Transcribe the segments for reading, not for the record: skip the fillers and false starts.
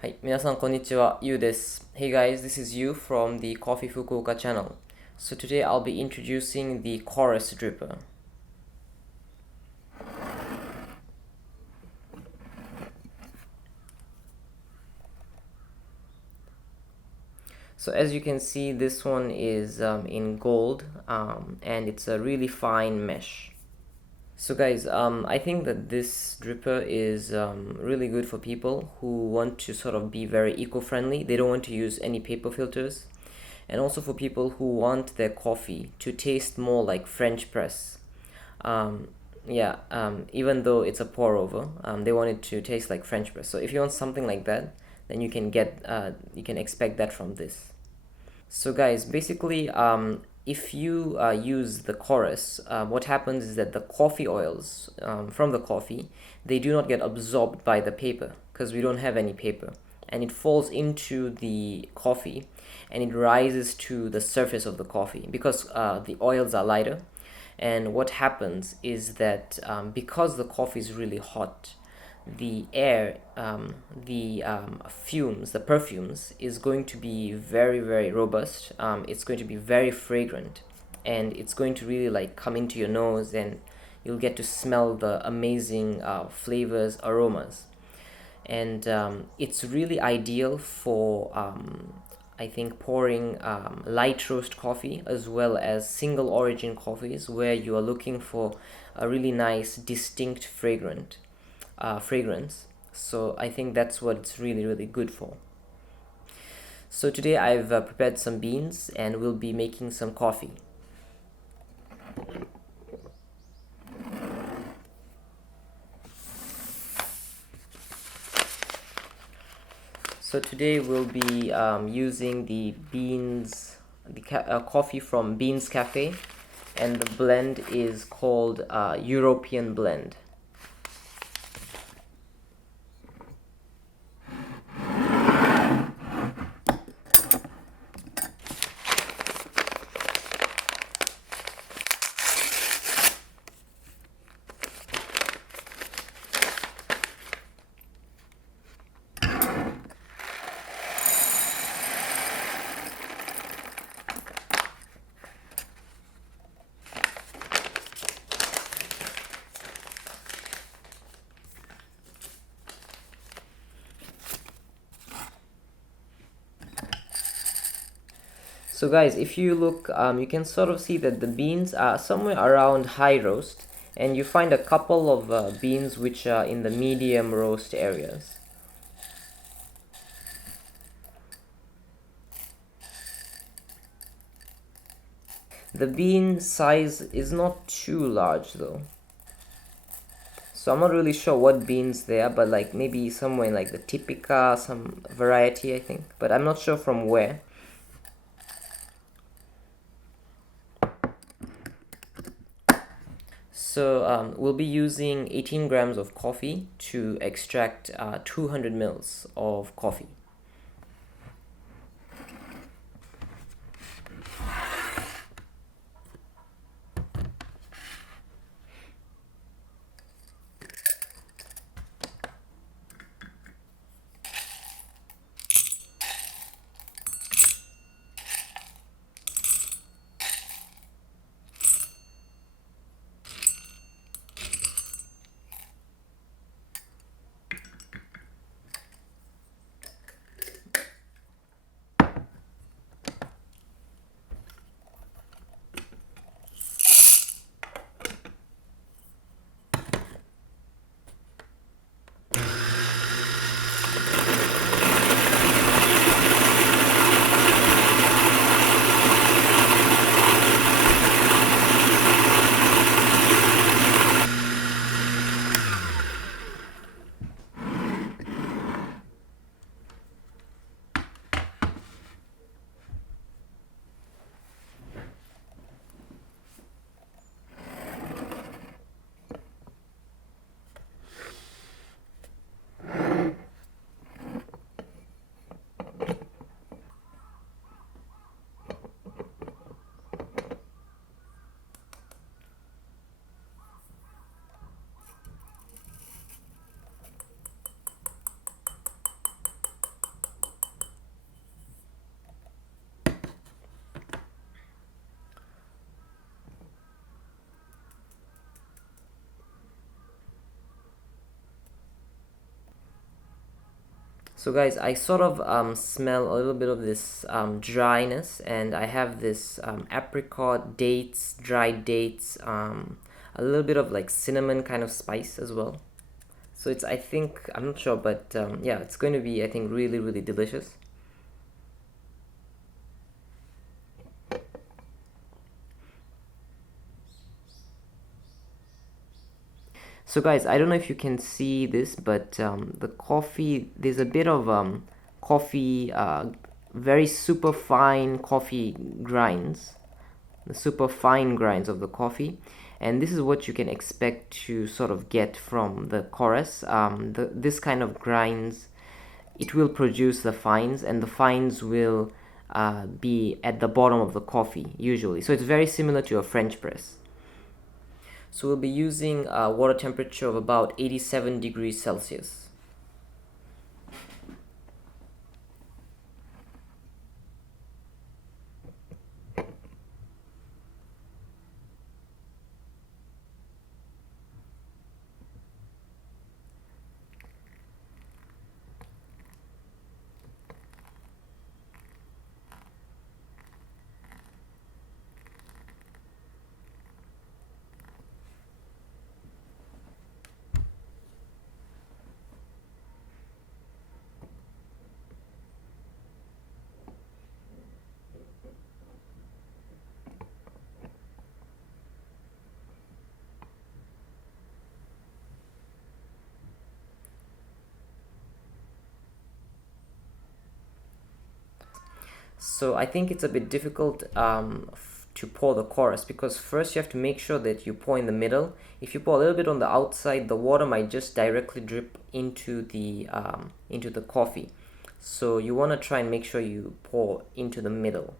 はい、皆さんこんにちは、ゆうです。Hey guys, this is Yu from the Coffee Fukuoka channel. So today I'll be introducing the chorus dripper. So as you can see, this one is in gold and it's a really fine mesh. So guys, I think that this dripper is really good for people who want to sort of be very eco-friendly. They don't want to use any paper filters. And also for people who want their coffee to taste more like French press. Um, Even though it's a pour over, they want it to taste like French press. So if you want something like that, then you can expect that from this. So guys, basically, if you use the chorus, what happens is that the coffee oils from the coffee, they do not get absorbed by the paper because we don't have any paper, and it falls into the coffee, and it rises to the surface of the coffee because the oils are lighter. And what happens is that because the coffee is really hot, the air, the fumes, the perfumes is going to be very, very robust. It's going to be very fragrant, and it's going to really like come into your nose, and you'll get to smell the amazing flavors, aromas. And it's really ideal for I think pouring light roast coffee as well as single origin coffees where you are looking for a really nice distinct fragrance. So I think that's what it's really, really good for. So today I've prepared some beans and we'll be making some coffee. So today we'll be using the coffee from Beans Cafe, and the blend is called European Blend. So guys, if you look, you can sort of see that the beans are somewhere around high roast, and you find a couple of beans which are in the medium roast areas. The bean size is not too large though. So I'm not really sure what beans they are, but like maybe somewhere in like the Typica, some variety I think, but I'm not sure from where. So we'll be using 18 grams of coffee to extract 200 mils of coffee. So guys, I sort of smell a little bit of this dryness, and I have this apricot, dates, dried dates, a little bit of like cinnamon kind of spice as well. So it's, I think, I'm not sure, but yeah, it's going to be, I think, really, really delicious. So guys, I don't know if you can see this, but the coffee, there's a bit of coffee, very super fine coffee grinds, the super fine grinds of the coffee. And this is what you can expect to sort of get from the chorus. This kind of grinds, it will produce the fines, and the fines will be at the bottom of the coffee usually. So it's very similar to a French press. So we'll be using a water temperature of about 87 degrees Celsius. So I think it's a bit difficult to pour the chorus, because first you have to make sure that you pour in the middle. If you pour a little bit on the outside, the water might just directly drip into the coffee. So you want to try and make sure you pour into the middle.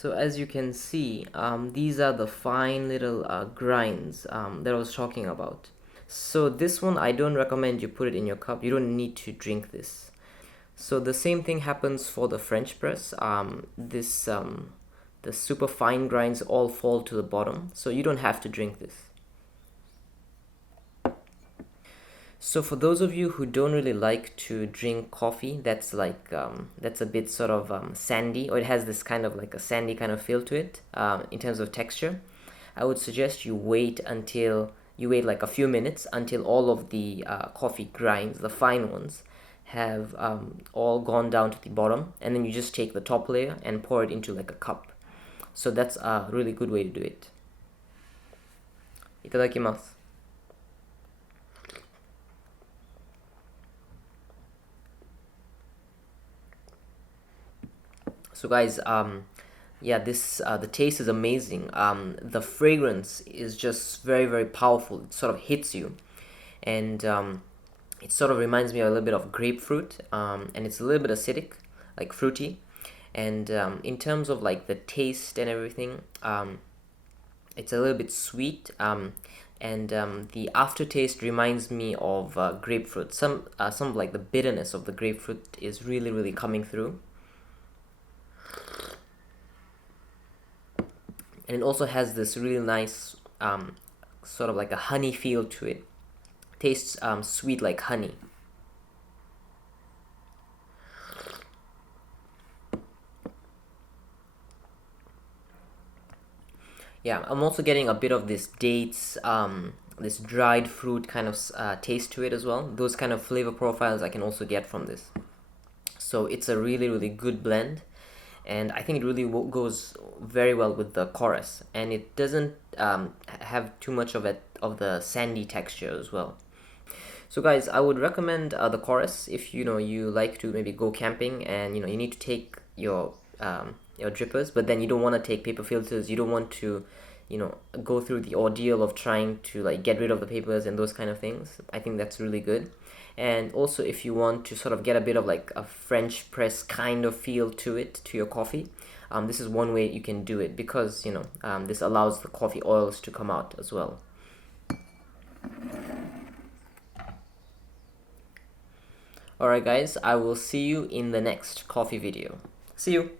So as you can see, these are the fine little grinds that I was talking about. So this one, I don't recommend you put it in your cup. You don't need to drink this. So the same thing happens for the French press. The super fine grinds all fall to the bottom, so you don't have to drink this. So for those of you who don't really like to drink coffee, that's a bit sort of sandy, or it has this kind of like a sandy kind of feel to it in terms of texture, I would suggest you wait like a few minutes until all of the coffee grinds, the fine ones, have all gone down to the bottom, and then you just take the top layer and pour it into like a cup. So that's a really good way to do it. Itadakimasu. So guys, yeah, this the taste is amazing. The fragrance is just very, very powerful. It sort of hits you, and it sort of reminds me a little bit of grapefruit, and it's a little bit acidic, like fruity. And in terms of like the taste and everything, it's a little bit sweet, and the aftertaste reminds me of grapefruit. Some of like the bitterness of the grapefruit is really, really coming through. And it also has this really nice sort of like a honey feel to it. Tastes sweet like honey. Yeah, I'm also getting a bit of this dates, this dried fruit kind of taste to it as well. Those kind of flavor profiles I can also get from this. So it's a really, really good blend, and I think it really goes very well with the chorus, and it doesn't have too much of the sandy texture as well. So guys, I would recommend the chorus if you like to maybe go camping, and you need to take your drippers, but then you don't want to take paper filters. You don't want to go through the ordeal of trying to like get rid of the papers and those kind of things. I think that's really good. And also, if you want to sort of get a bit of like a French press kind of feel to it, to your coffee, this is one way you can do it, because this allows the coffee oils to come out as well. Alright guys, I will see you in the next coffee video. See you!